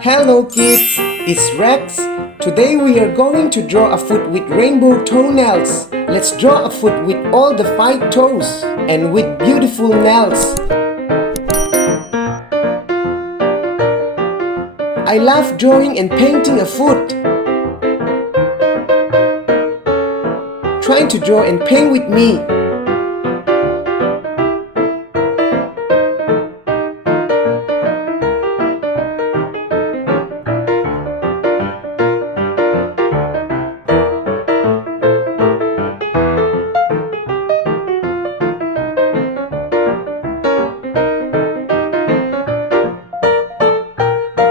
Hello kids, it's Rex. Today we are going to draw a foot with rainbow toenails. Let's draw a foot with all the 5 toes and with beautiful nails. I love drawing and painting a foot. Trying to draw and paint with me.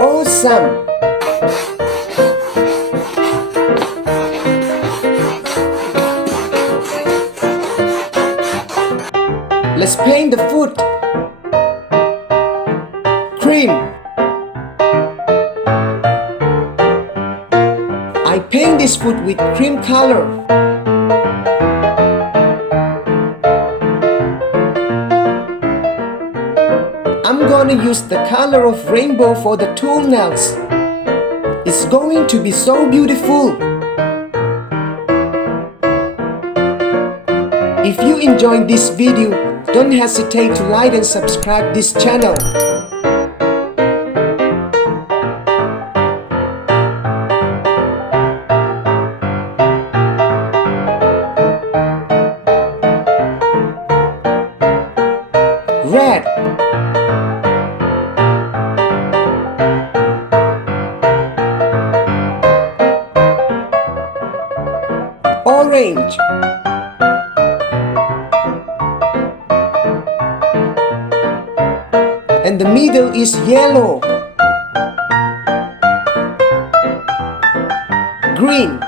Awesome! Let's paint the foot. Cream. I paint this foot with cream color. I'm gonna use the color of rainbow for the toenails. It's going to be so beautiful. If you enjoyed this video, don't hesitate to like and subscribe this channel. Red. Orange. And the middle is yellow. Green.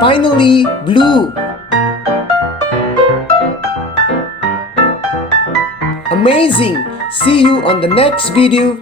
Finally, blue. Amazing! See you on the next video.